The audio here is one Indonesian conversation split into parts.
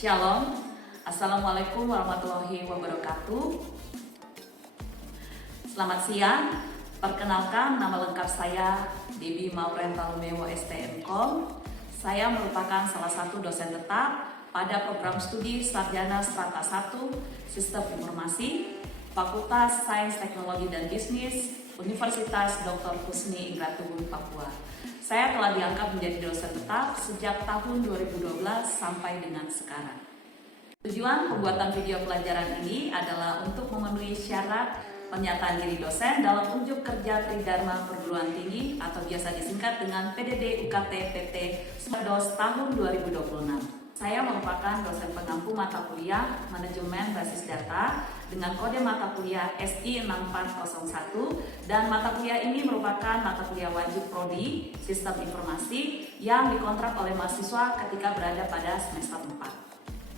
Shalom, Assalamualaikum warahmatullahi wabarakatuh. Selamat siang, perkenalkan nama lengkap saya Debbie Maurenta Lumewo STMkom. Saya merupakan salah satu dosen tetap pada program studi Sarjana Strata 1 Sistem Informasi Fakultas Sains Teknologi dan Bisnis Universitas Dr. Kusni Ingratubun, Papua. Saya telah diangkat menjadi dosen tetap sejak tahun 2012 sampai dengan sekarang. Tujuan pembuatan video pelajaran ini adalah untuk memenuhi syarat pernyataan diri dosen dalam unjuk kerja Tridharma Perguruan Tinggi atau biasa disingkat dengan PDD UKT PT Smerdos tahun 2026. Saya merupakan dosen pengampu mata kuliah Manajemen Basis Data dengan kode mata kuliah SI 6401 dan mata kuliah ini merupakan mata kuliah wajib prodi Sistem Informasi yang dikontrak oleh mahasiswa ketika berada pada semester 4.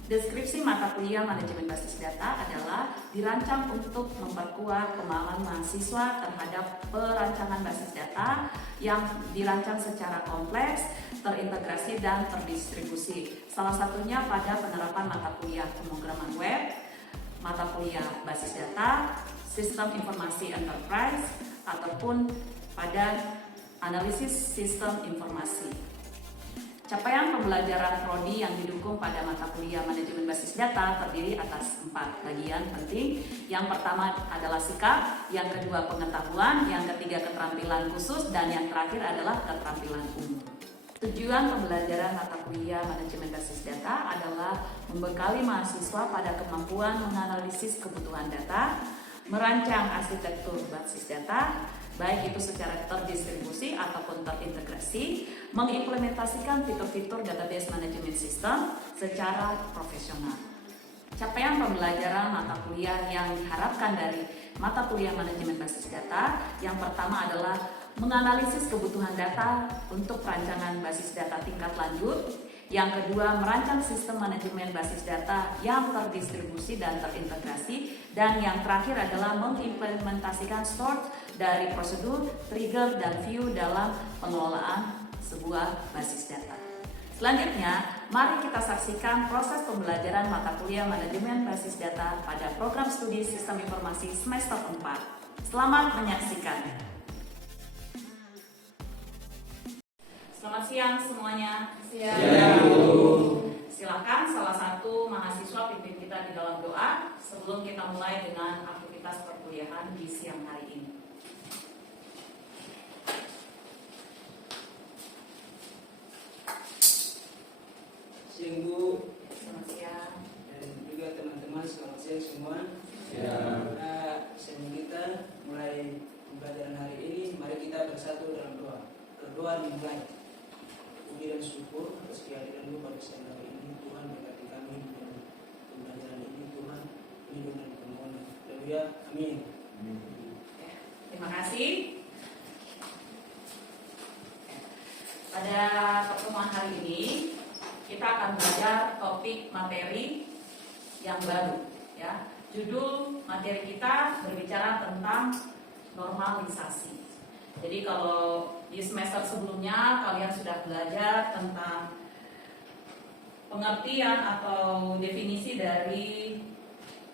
Deskripsi mata kuliah Manajemen Basis Data adalah dirancang untuk memperkuat pemahaman mahasiswa terhadap perancangan basis data yang dirancang secara kompleks, terintegrasi, dan terdistribusi. Salah satunya pada penerapan mata kuliah pemrograman web, mata kuliah basis data, sistem informasi enterprise, ataupun pada analisis sistem informasi. Capaian pembelajaran prodi yang didukung pada mata kuliah Manajemen Basis Data terdiri atas 4 bagian penting. Yang pertama adalah sikap, yang kedua pengetahuan, yang ketiga keterampilan khusus, dan yang terakhir adalah keterampilan umum. Tujuan pembelajaran mata kuliah Manajemen Basis Data adalah membekali mahasiswa pada kemampuan menganalisis kebutuhan data, merancang arsitektur basis data, baik itu secara terdistribusi ataupun terintegrasi, mengimplementasikan fitur-fitur database management system secara profesional. Capaian pembelajaran mata kuliah yang diharapkan dari mata kuliah Manajemen Basis Data yang pertama adalah menganalisis kebutuhan data untuk perancangan basis data tingkat lanjut. Yang kedua, merancang sistem manajemen basis data yang terdistribusi dan terintegrasi. Dan yang terakhir adalah mengimplementasikan sort dari prosedur, trigger, dan view dalam pengelolaan sebuah basis data. Selanjutnya, mari kita saksikan proses pembelajaran mata kuliah Manajemen Basis Data pada program studi Sistem Informasi semester 4. Selamat menyaksikan. Selamat siang semuanya. Silakan salah satu mahasiswa pimpin kita di dalam doa sebelum kita mulai dengan aktivitas perkuliahan di siang hari ini. Siang Bu. Selamat siang. Dan juga teman-teman, selamat siang semua. Sebelum kita mulai pembelajaran hari ini, mari kita bersatu dalam doa. Berdoa dimulai. Puji dan syukur atas kehadiran-Mu pada siang hari ini. Tuhan berkati kami dalam pembelajaran ini. Tuhan lindungi dan permohonan. Haleluya. Amin. Terima kasih. Pada pertemuan hari ini kita akan belajar topik materi yang baru, ya. Judul materi kita berbicara tentang normalisasi. Jadi kalau di semester sebelumnya kalian sudah belajar tentang pengertian atau definisi dari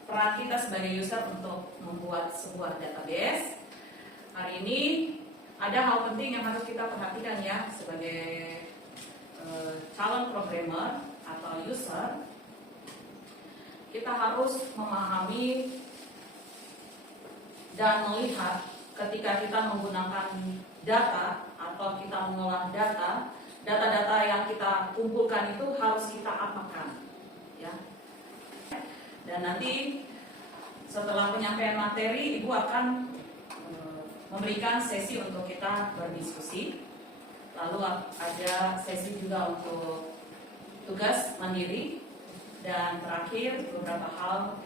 peran kita sebagai user untuk membuat sebuah database. Hari ini ada hal penting yang harus kita perhatikan ya sebagai calon programmer atau user. Kita harus memahami dan melihat ketika kita menggunakan data atau kita mengolah data-data yang kita kumpulkan itu harus kita apakan, ya. Dan nanti setelah penyampaian materi, Ibu akan memberikan sesi untuk kita berdiskusi. Lalu ada sesi juga untuk tugas mandiri. Dan terakhir beberapa hal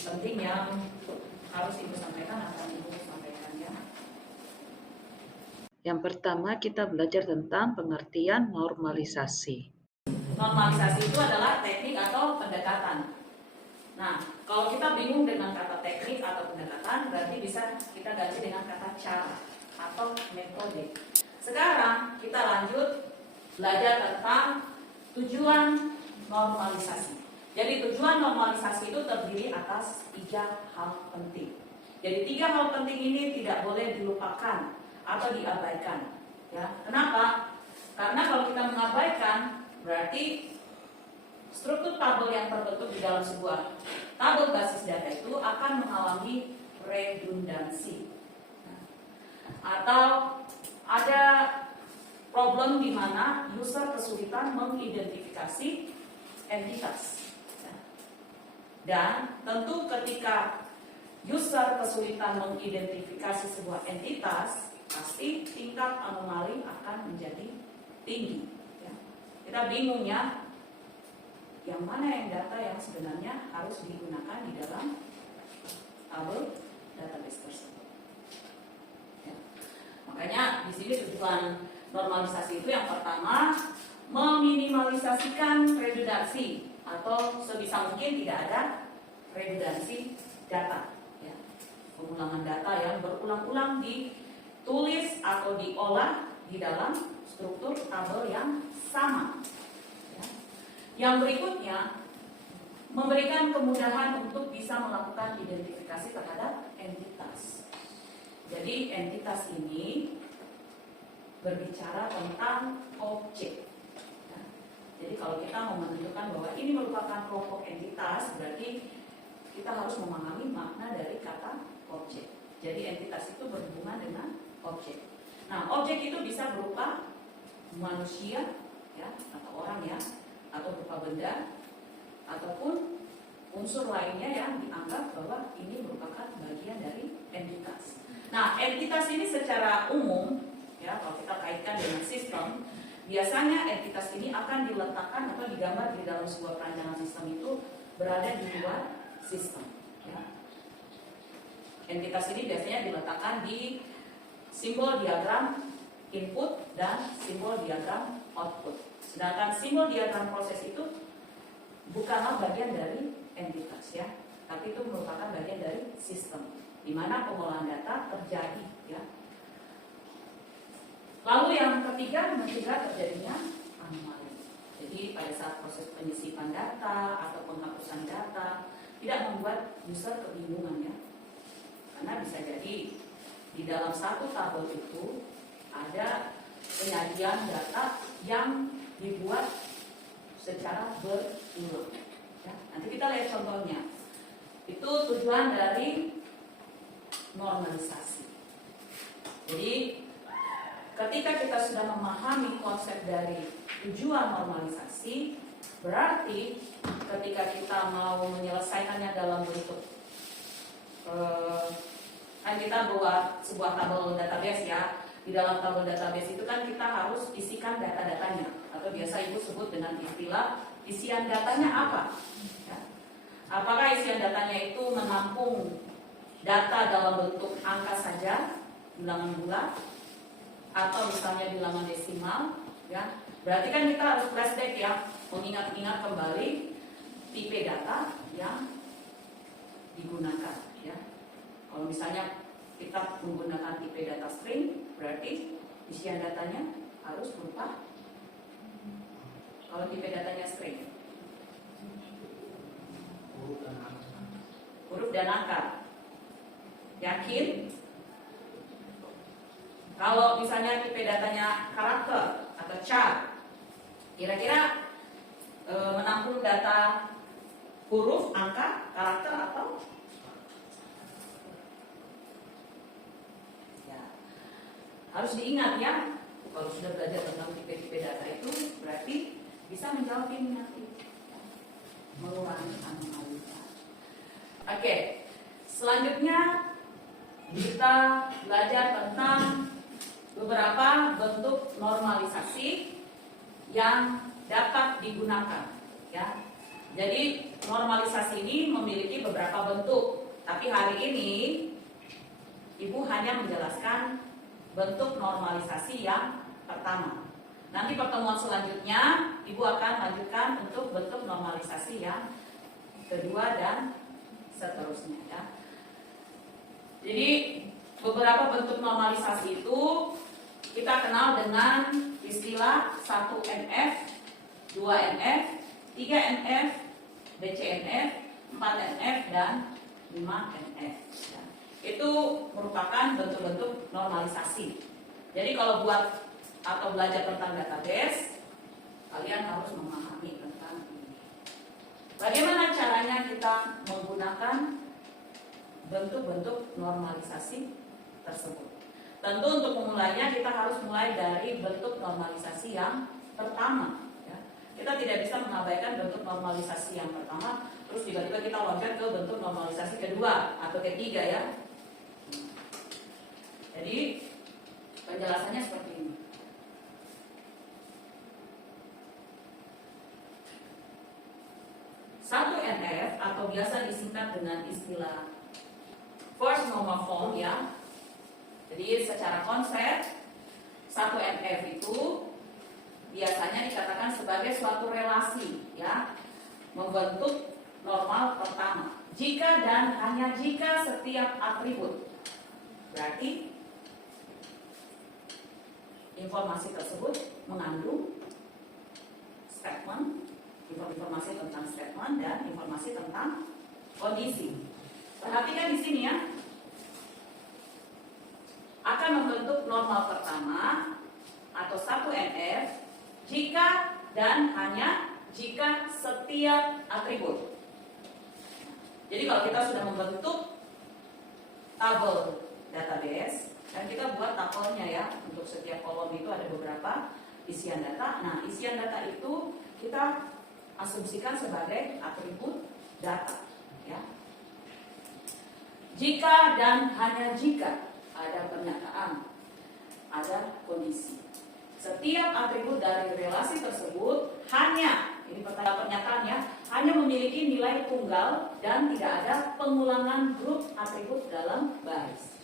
penting yang harus Ibu sampaikan akan Ibu sampaikan ya. Yang pertama kita belajar tentang pengertian normalisasi. Normalisasi itu adalah teknik atau pendekatan. Nah, kalau kita bingung dengan kata teknik atau pendekatan, berarti bisa kita ganti dengan kata cara atau metode. Sekarang kita lanjut belajar tentang tujuan normalisasi. Jadi tujuan normalisasi itu terdiri atas 3 hal penting. Jadi 3 hal penting ini tidak boleh dilupakan atau diabaikan. Ya, kenapa? Karena kalau kita mengabaikan, berarti struktur tabel yang terbentuk di dalam sebuah tabel basis data itu akan mengalami redundansi. Atau ada problem di mana user kesulitan mengidentifikasi entitas. Dan tentu ketika user kesulitan mengidentifikasi sebuah entitas, pasti tingkat anomali akan menjadi tinggi. Kita bingung ya, yang mana yang data yang sebenarnya harus digunakan di dalam tabel database tersebut. Makanya di sini tujuan normalisasi itu yang pertama, meminimalisasikan redundansi atau sebisa mungkin tidak ada redundansi data. Pengulangan data yang berulang-ulang ditulis atau diolah di dalam struktur tabel yang sama. Yang berikutnya, memberikan kemudahan untuk bisa melakukan identifikasi terhadap entitas. Jadi entitas ini berbicara tentang objek. Jadi kalau kita mau menentukan bahwa ini merupakan kelompok entitas, berarti kita harus memahami makna dari kata objek. Jadi entitas itu berhubungan dengan objek. Nah, objek itu bisa berupa manusia, ya, atau orang ya, atau berupa benda, ataupun unsur lainnya yang dianggap bahwa ini merupakan bagian dari entitas. Nah, entitas ini secara umum, ya, kalau kita kaitkan dengan sistem, biasanya entitas ini akan diletakkan atau digambar di dalam sebuah perancangan sistem itu berada di luar sistem. Entitas ini biasanya diletakkan di simbol diagram input dan simbol diagram output. Sedangkan simbol diagram proses itu bukanlah bagian dari entitas ya, tapi itu merupakan bagian dari sistem di mana pengolahan data terjadi ya. Lalu yang ketiga, mencegah terjadinya anomali. Jadi pada saat proses penyisipan data atau penghapusan data tidak membuat user kebingungan ya. Karena bisa jadi di dalam satu tabel itu ada penyajian data yang dibuat secara berulang. Ya, nanti kita lihat contohnya. Itu tujuan dari normalisasi. Jadi ketika kita sudah memahami konsep dari tujuan normalisasi, berarti ketika kita mau menyelesaikannya dalam bentuk kan kita buat sebuah tabel database ya. Di dalam tabel database itu kan kita harus isikan data-datanya, atau biasa Ibu sebut dengan istilah isian datanya apa ya. Apakah isian datanya itu menampung data dalam bentuk angka saja, bilangan bulat, atau misalnya bilangan desimal ya. Berarti kan kita harus flashback ya, mengingat-ingat kembali tipe data yang digunakan ya. Kalau misalnya kita menggunakan tipe data string, berarti isian datanya harus berupa, kalau tipe datanya string, huruf dan angka. Yakin? Kalau misalnya tipe datanya karakter atau char, kira-kira menampung data huruf, angka, karakter atau harus diingat ya, kalau sudah belajar tentang tipe-tipe data itu berarti bisa menjawab ini nanti, mengurangi anomali. Oke, selanjutnya kita belajar tentang beberapa bentuk normalisasi yang dapat digunakan ya. Jadi normalisasi ini memiliki beberapa bentuk, tapi hari ini Ibu hanya menjelaskan bentuk normalisasi yang pertama. Nanti pertemuan selanjutnya Ibu akan lanjutkan untuk bentuk normalisasi yang kedua dan seterusnya ya. Jadi beberapa bentuk normalisasi itu kita kenal dengan istilah 1NF, 2NF, 3NF, BCNF, 4NF, dan 5NF. Ya. Itu merupakan bentuk-bentuk normalisasi. Jadi kalau buat atau belajar tentang database, kalian harus memahami tentang ini. Bagaimana caranya kita menggunakan bentuk-bentuk normalisasi tersebut? Tentu untuk memulainya kita harus mulai dari bentuk normalisasi yang pertama. Ya. Kita tidak bisa mengabaikan bentuk normalisasi yang pertama, terus tiba-tiba kita loncat ke bentuk normalisasi kedua atau ketiga ya. Jadi penjelasannya seperti ini. Satu NF atau biasa disingkat dengan istilah first normal form ya. Jadi secara konsep 1 NF itu biasanya dikatakan sebagai suatu relasi ya, membentuk normal pertama. Jika dan hanya jika setiap atribut, berarti informasi tersebut mengandung statement, informasi tentang statement dan informasi tentang kondisi. Perhatikan di sini ya. Akan membentuk normal pertama atau 1 NF jika dan hanya jika setiap atribut. Jadi kalau kita sudah membentuk tabel database dan kita buat tabelnya ya, untuk setiap kolom itu ada beberapa isian data. Nah, isian data itu kita asumsikan sebagai atribut data ya. Jika dan hanya jika ada pernyataan, ada kondisi. Setiap atribut dari relasi tersebut hanya, ini pernyataannya, hanya memiliki nilai tunggal dan tidak ada pengulangan grup atribut dalam baris.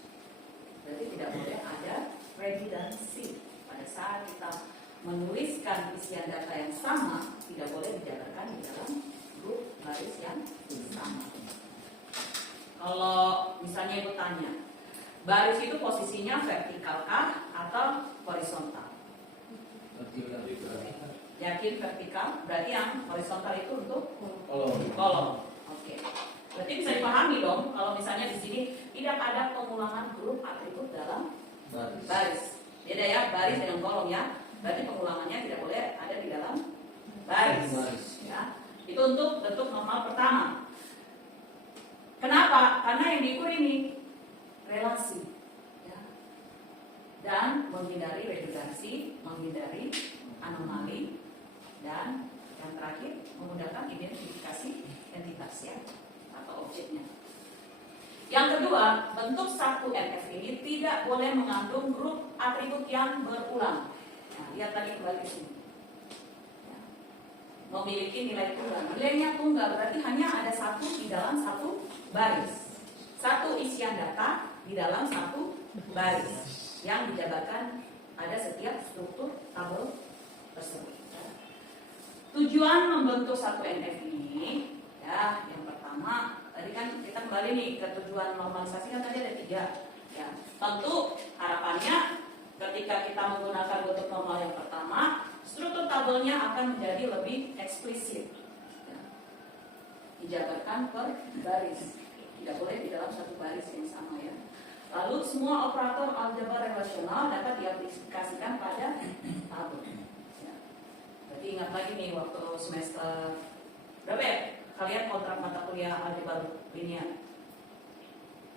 Berarti tidak boleh ada redundancy. Pada saat kita menuliskan isian data yang sama, tidak boleh dijabarkan di dalam grup baris yang sama. Kalau misalnya ibu tanya, baris itu posisinya vertikalkah atau horizontal? Yakin vertikal? Berarti yang horizontal itu untuk kolom. Oke. Berarti bisa dipahami dong kalau misalnya di sini tidak ada pengulangan grup atribut dalam baris. Beda ya, baris dengan kolom ya. Berarti pengulangannya tidak boleh ada di dalam baris. Ya. Itu untuk bentuk normal pertama. Kenapa? Karena yang diukur ini relasi ya. Dan menghindari redundansi, menghindari anomali, dan yang terakhir memudahkan identifikasi entitas ya, atau objeknya. Yang kedua, bentuk 1 NF ini tidak boleh mengandung grup atribut yang berulang. Nah, lihat tadi kembali ke sini ya. Memiliki nilai tunggal. Nilainya tunggal berarti hanya ada satu di dalam satu baris. Satu isian data di dalam satu baris yang dijabarkan ada setiap struktur tabel tersebut. Tujuan membentuk 1 NF ini ya, yang pertama tadi kan kita kembali nih ke tujuan normalisasi kan tadi ada 3 ya. Tentu harapannya ketika kita menggunakan bentuk normal yang pertama, struktur tabelnya akan menjadi lebih eksplisit ya. Dijabarkan per baris, tidak boleh di dalam satu baris yang sama ya. Lalu semua operator aljabar relasional dapat diaplikasikan pada tabel. Ya. Berarti ingat lagi nih waktu semester berapa ya? Kalian kontrak mata kuliah aljabar linear.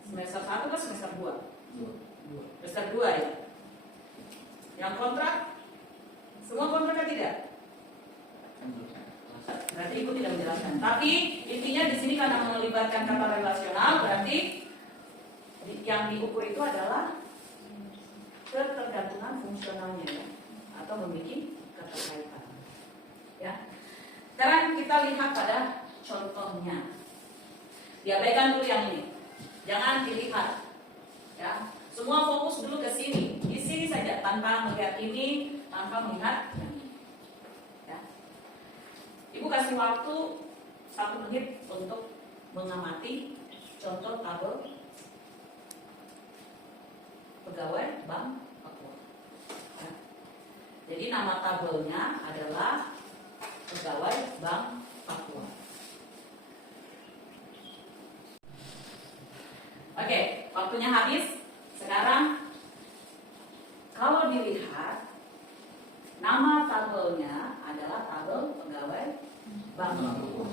Semester 1 ke semester 2? Semester 2 ya. Yang kontrak semua kontrak kan tidak? Berarti ibu tidak menjelaskan. Tapi intinya di sini karena melibatkan kata relasional, berarti yang diukur itu adalah ketergantungan fungsionalnya ya, atau memiliki keterkaitan. Ya. Sekarang kita lihat pada contohnya. Diabaikan dulu yang ini, jangan dilihat. Ya, semua fokus dulu ke sini. Di sini saja tanpa melihat ini, tanpa melihat yang ini. Ya. Ibu kasih waktu 1 menit untuk mengamati contoh tabel pegawai Bank Papua. Ya. Jadi nama tabelnya adalah pegawai Bank Papua. waktunya habis. Sekarang kalau dilihat nama tabelnya adalah tabel pegawai bank Papua.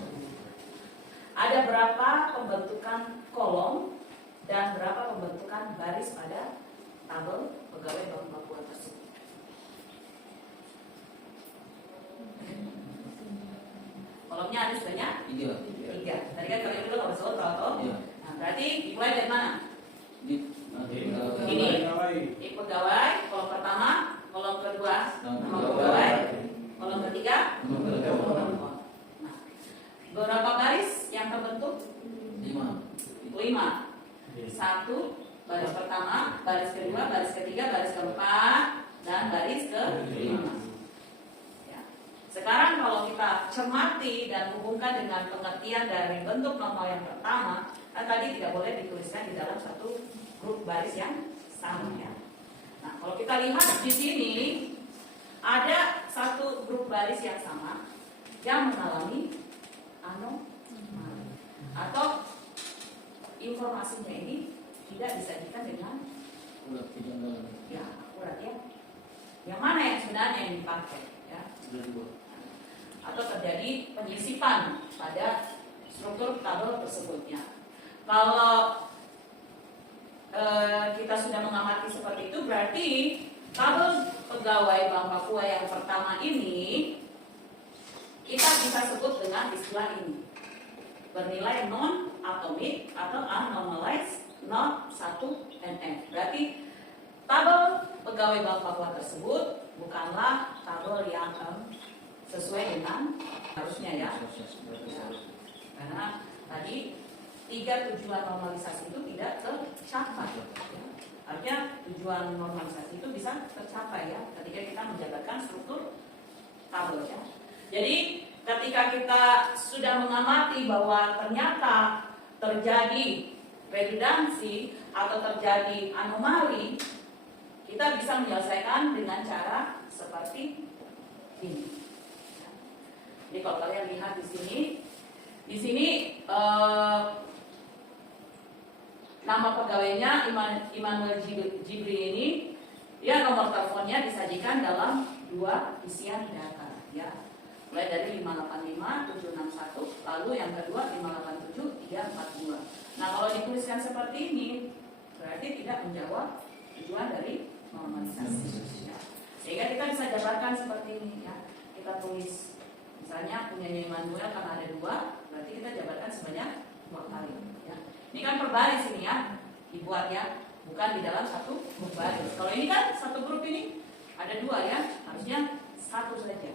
Ada berapa pembentukan kolom dan berapa pembentukan baris pada tabel pegawai bank Papua tersebut? Kolomnya ada sebanyak 3. Tadi kan kalian dulu nggak bersebut total. Nah, berarti dimulai dari mana? Ini di pegawai, kolom pertama, kolom kedua, nama pegawai, kolom ketiga, kolom. Nah, berapa baris yang terbentuk? 5. 1, baris pertama, baris kedua, baris ketiga, baris keempat, dan baris ke-5. Ya. Sekarang kalau kita cermati dan hubungkan dengan pengertian dari bentuk normal yang pertama, kan tadi tidak boleh dituliskan di dalam satu grup baris yang sama ya. Nah, kalau kita lihat di sini ada satu grup baris yang sama yang mengalami anomali atau informasinya ini tidak disajikan dengan ya akurat ya. Yang mana yang sebenarnya yang dipakai ya? Atau terjadi penyisipan pada struktur tabel tersebutnya. Kalau kita sudah mengamati seperti itu, berarti tabel pegawai Bank Papua yang pertama ini kita bisa sebut dengan istilah ini, bernilai non-atomik atau unnormalized not 1 NF. Berarti tabel pegawai Bank Papua tersebut bukanlah tabel yang sesuai dengan harusnya ya. Karena tadi 3 tujuan normalisasi itu tidak tercapai. Ya. Artinya tujuan normalisasi itu bisa tercapai ya ketika kita menjabarkan struktur tabel ya. Jadi ketika kita sudah mengamati bahwa ternyata terjadi redundansi atau terjadi anomali, kita bisa menyelesaikan dengan cara seperti ini. Jadi kalau kalian lihat di sini nama pegawainya Immanuel Jibri ini, dia nomor teleponnya disajikan dalam 2 isian data ya. Mulai dari 585 761, lalu yang kedua 587 342. Nah, kalau dituliskan seperti ini berarti tidak menjawab tujuan dari normalisasi ya. Sehingga kita bisa jabarkan seperti ini ya. Kita tulis misalnya punyanya Immanuel karena ada 2, berarti kita jabarkan sebanyak 2 kali ya. Ini kan per baris ini ya dibuat ya, bukan di dalam satu grup baris. Kalau ini kan satu grup ini ada 2 ya, harusnya 1 saja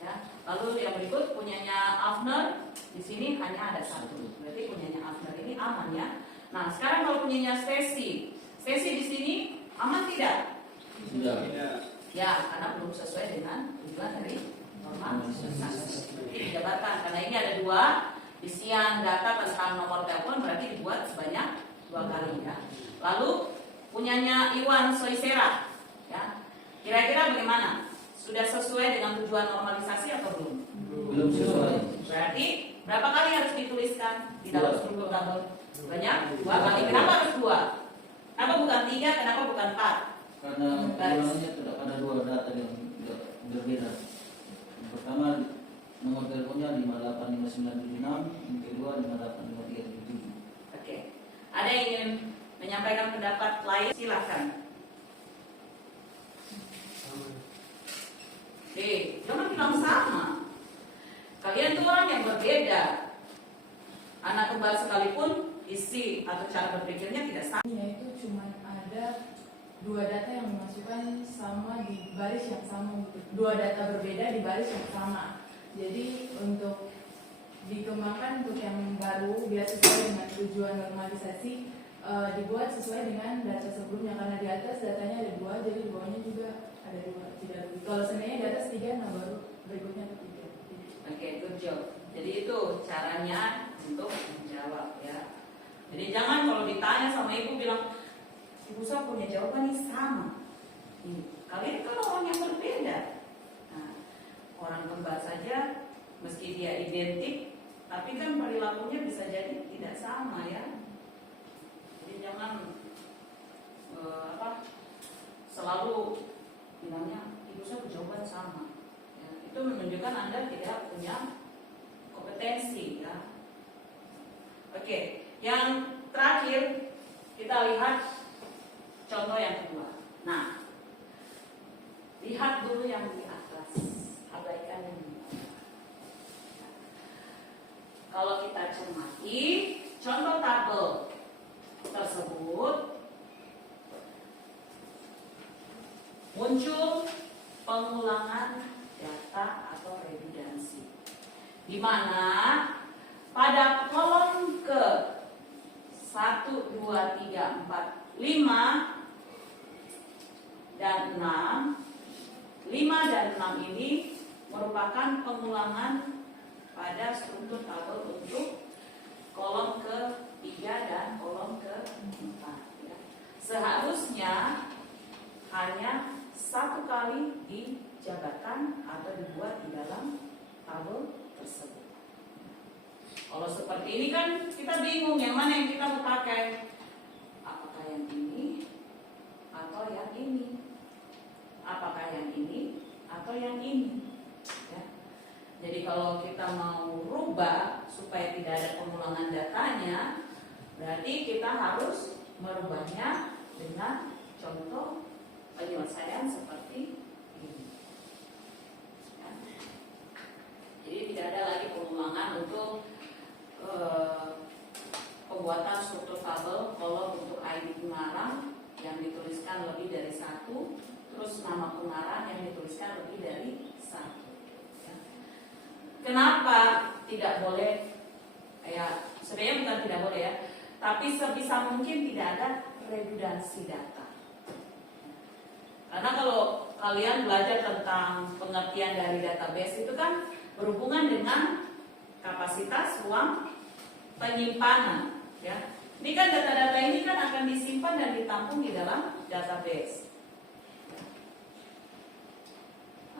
ya. Lalu yang berikut punyanya Afner, di sini hanya ada 1, berarti punyanya Afner ini aman ya. Nah, sekarang kalau punyanya Stacy di sini aman tidak? Tidak. Ya, karena belum sesuai dengan tujuan dari normalisasi. Jadi dijabarkan karena ini ada 2 isian data tentang nomor telepon, berarti dibuat sebanyak 2 kali ya. Lalu punyanya Iwan Soisera ya. Kira-kira bagaimana? Sudah sesuai dengan tujuan normalisasi atau belum? Belum sesuai. Berarti berapa kali harus dituliskan di dalam struktur tabel? Banyak? 2 kali. Kenapa harus 2? Kenapa bukan 3? Kenapa bukan 4? Karena ulangannya tidak ada 2 data yang berbeda. Yang pertama nomor teleponnya 58596, yang kedua 58537. Oke. Ada yang ingin menyampaikan pendapat lain? Silakan. Jangan bilang sama. Kalian tuh orang yang berbeda. Anak kembar sekalipun isi atau cara berpikirnya tidak sama. Itu cuma ada 2 data yang dimasukkan sama di baris yang sama, 2 data berbeda di baris yang sama. Jadi untuk dikembangkan untuk yang baru biar sesuai dengan tujuan normalisasi, dibuat sesuai dengan data sebelumnya, karena di atas datanya ada 2, jadi di bawahnya juga ada 2. Tidak, kalau sebenarnya di atas 3, nah baru berikutnya 3. Oke, good job. Jadi itu caranya untuk menjawab ya. Jadi jangan kalau ditanya sama ibu bilang, ibu saya punya jawaban ini sama. Kalian kan orang yang berbeda. Nah, orang kembar saja meski dia identik, tapi kan perilakunya bisa jadi tidak sama ya. Jadi jangan rumusnya jawaban sama. Ya, itu menunjukkan Anda tidak punya kompetensi ya. Oke, yang terakhir kita lihat contoh yang kedua. Nah, lihat dulu yang di atas, abaikan yang di bawah. Kalau kita cermati contoh tabel tersebut, muncul pengulangan data atau redundansi, di mana pada kolom ke 1, 2, 3, 4, 5 dan 6, 5 dan 6 ini merupakan pengulangan pada struktur tabel untuk kolom ke-3 dan kolom ke-4 ya. Seharusnya hanya satu kali dijabarkan atau dibuat di dalam tabel tersebut. Kalau seperti ini kan kita bingung yang mana yang kita mau pakai. Apakah yang ini atau yang ini? Apakah yang ini atau yang ini? Ya. Jadi kalau kita mau rubah supaya tidak ada pengulangan datanya, berarti kita harus merubahnya dengan contoh penyelesaian seperti ini. Ya. Jadi tidak ada lagi pengulangan untuk pembuatan struktur tabel kolom untuk ID pengarang yang dituliskan lebih dari 1, terus nama pengarang yang dituliskan lebih dari 1 ya. Kenapa tidak boleh? Ya, sebenarnya bukan tidak boleh ya, tapi sebisa mungkin tidak ada redundansi data. Karena kalau kalian belajar tentang pengertian dari database itu kan berhubungan dengan kapasitas ruang penyimpanan ya. Ini kan data-data ini kan akan disimpan dan ditampung di dalam database.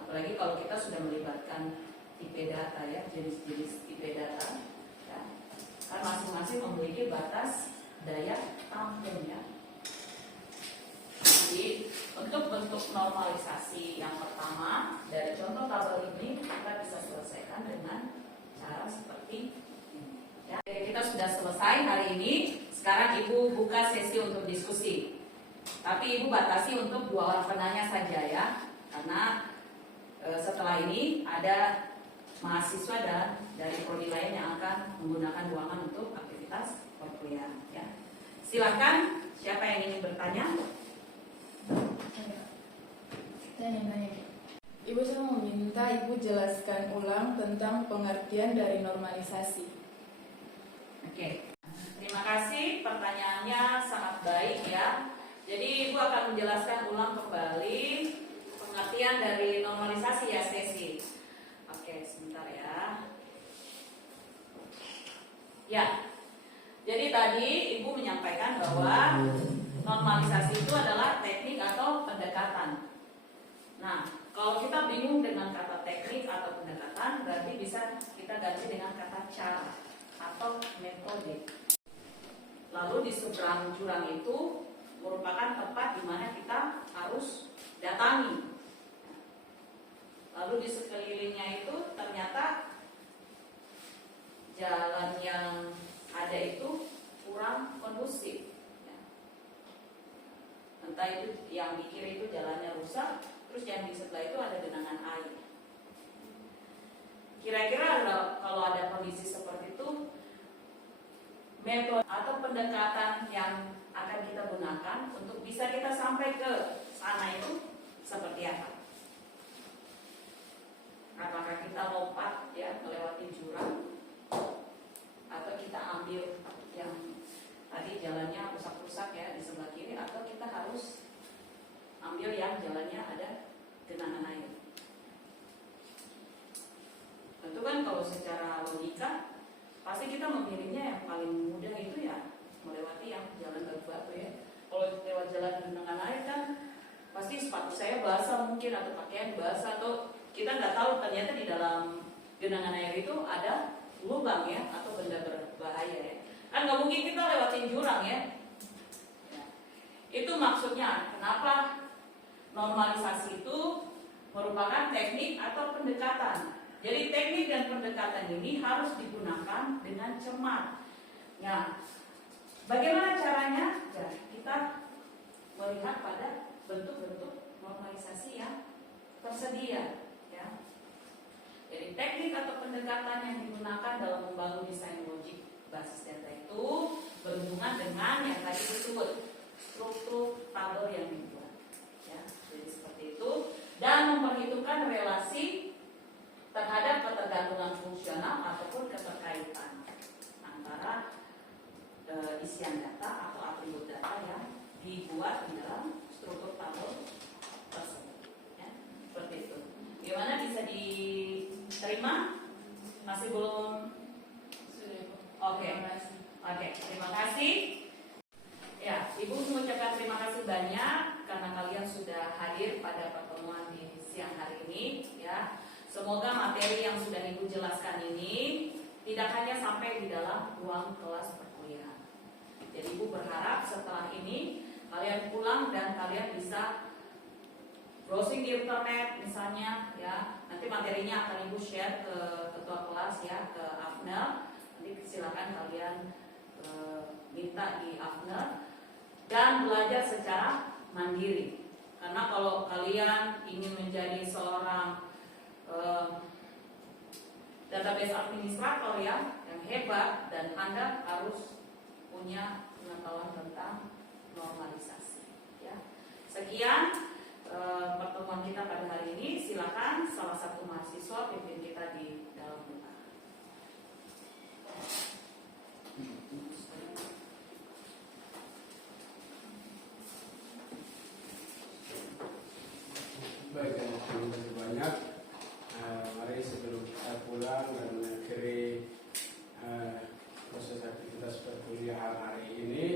Apalagi kalau kita sudah melibatkan tipe data ya, jenis-jenis tipe data ya. Kan masing-masing memiliki batas daya tampung ya. Jadi untuk bentuk normalisasi yang pertama dari contoh tabel ini kita bisa selesaikan dengan cara seperti ini. Ya, kita sudah selesai hari ini. Sekarang Ibu buka sesi untuk diskusi. Tapi Ibu batasi untuk 2 orang penanya saja ya, karena setelah ini ada mahasiswa dan dari prodi lain yang akan menggunakan ruangan untuk aktivitas perkuliahan. Ya. Silakan, siapa yang ingin bertanya? Saya ingin tanya, Ibu, saya mau minta Ibu jelaskan ulang tentang pengertian dari normalisasi. Oke, terima kasih. Pertanyaannya sangat baik ya. Jadi Ibu akan menjelaskan ulang kembali pengertian dari normalisasi ya, Stesi. Oke, sebentar ya. Ya, jadi tadi Ibu menyampaikan bahwa normalisasi itu adalah teknik atau pendekatan. Nah, kalau kita bingung dengan kata teknik atau pendekatan, berarti bisa kita ganti dengan kata cara atau metode. Lalu di seberang jurang itu merupakan tempat di mana kita harus datangi. Lalu di sekelilingnya itu ternyata jalan yang ada itu kurang kondusif. Entah itu yang di kiri itu jalannya rusak, terus yang di sebelah itu ada genangan air. Kira-kira kalau ada kondisi seperti itu, metode atau pendekatan yang akan kita gunakan untuk bisa kita sampai ke sana itu seperti apa? Apakah kita lompat ya melewati jurang, atau kita ambil yang tadi jalannya rusak-rusak ya di sebelah kiri, atau kita harus ambil yang jalannya ada genangan air? Tentu kan kalau secara logika pasti kita memilihnya yang paling mudah itu ya melewati yang jalan batu-batu ya. Kalau lewat jalan genangan air kan pasti sepatu saya basah mungkin, atau pakaian basah, atau kita nggak tahu ternyata di dalam genangan air itu ada lubang ya, atau benda berbahaya ya. Kan nggak mungkin kita lewatin jurang ya. Itu maksudnya kenapa normalisasi itu merupakan teknik atau pendekatan. Jadi teknik dan pendekatan ini harus digunakan dengan cermat. Ya, bagaimana caranya? Ya, kita melihat pada bentuk-bentuk normalisasi yang tersedia. Ya. Jadi teknik atau pendekatan yang digunakan dalam membangun desain logik basis data itu berhubungan dengan yang tadi disebut struktur tabel yang dibuat. Ya, jadi seperti itu, dan memperhitungkan relasi terhadap ketergantungan fungsional ataupun keterkaitan antara isian data atau atribut data yang dibuat di dalam struktur tabel tersebut. Ya, seperti itu. Gimana, bisa diterima? Masih belum? Sudah. Oke. Terima kasih. Oke, terima kasih. Ya, Ibu mengucapkan terima kasih banyak karena kalian sudah hadir pada pertemuan di siang hari ini. Ya, semoga materi yang sudah Ibu jelaskan ini tidak hanya sampai di dalam ruang kelas perkuliahan. Jadi Ibu berharap setelah ini kalian pulang dan kalian bisa browsing di internet misalnya, ya. Nanti materinya akan Ibu share ke ketua kelas, ya, ke Afnel. Nanti silakan kalian minta di Afnel dan belajar secara mandiri. Karena kalau kalian ingin menjadi seorang database administrator yang hebat, dan Anda harus punya pengetahuan tentang normalisasi. Ya. Sekian pertemuan kita pada hari ini. Silakan salah satu mahasiswa pimpin kita di dalam doa. Baik, terima kasih banyak. Mari sebelum kita pulang dan mengakhiri proses aktivitas perkuliahan hari ini,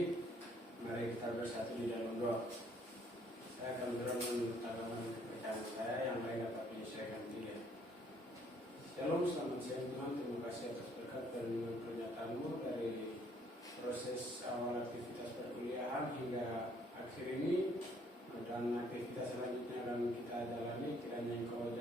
mari kita bersatu di dalam doa. Saya akan menutupkan kepercayaan saya, yang lain dapat menyesuaikan dia. Shalom, selamat siang Tuhan. Terima kasih atas berkat dan pernyataan-Mu dari proses awal aktivitas perkuliahan hingga akhir ini, dan aktivitas selanjutnya akan kita jalani. Kiranya Engkau